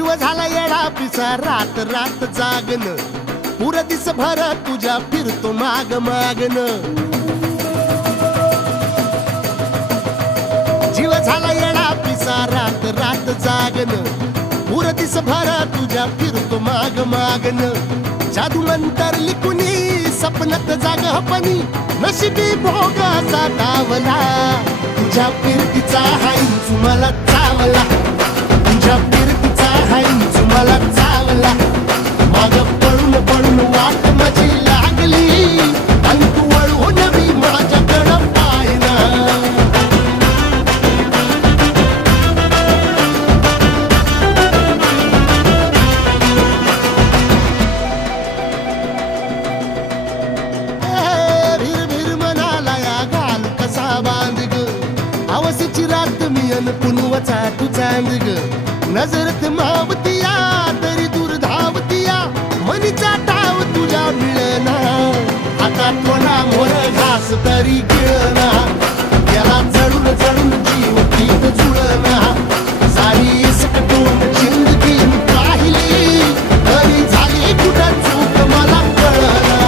जीव झाला येडा पिसा रात रात जागन पुर दिस भर तुझ्या फिरतो माग मागन जीव झाला येडा पिसा रात रात जागन पुर दिस भर तुझ्या फिरतो माग मागन जादू मंतर लिकुनी सपनात जाग हपनी नशिबी भोगाचा डावला तुझ्या फिरतीचा हाईच मला चावला तुझ्या फिरतीचा हाईच मला चावला माग पळून पळून वाट माझी लागली आणि तू वळून मी माझ्याकडं पाहिना भीर भीर मनाला या घाल कसा बांध ग आवसीची रात मी अन पुनवचा तू चांद ग नजरत मावतिया तरी दूर धावतिया मनीचा टाव तुझ्या मिळना आता थोडा मोर घास तरी गिळना याला जळून जळून जीव तीत जुळना सारी इसकटून जिंदगी पाहिली तरी झाली कुठं चूक मला कळना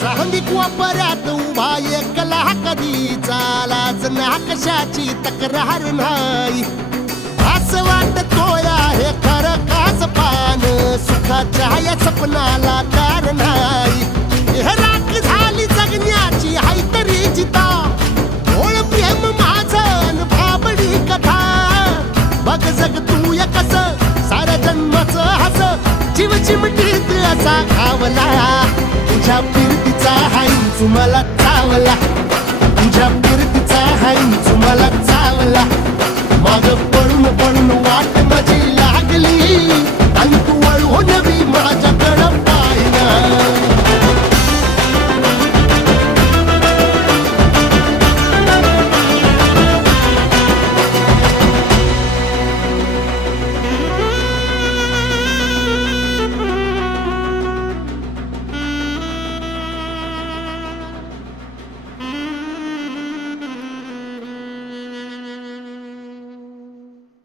सांगिक वापऱ्यात उभा एकला कधी चालाच ना कशाची तक्रार नाही असं वाटतोय हे खरं कास पान सुखाच्या या सपनाला कार नाही हे राख झाली जगण्याची हाय तरी जिता ओळ प्रेम माझं भाबडी कथा बघ जग तू या कस साऱ्या जन्माचं हस जीव चिमटीत असा खावला तुझ्या फिरतीचा हाईच मला चावला तुझ्या फिरतीचा हाईच मला चावला माग पळून पळून वाट माझी लागली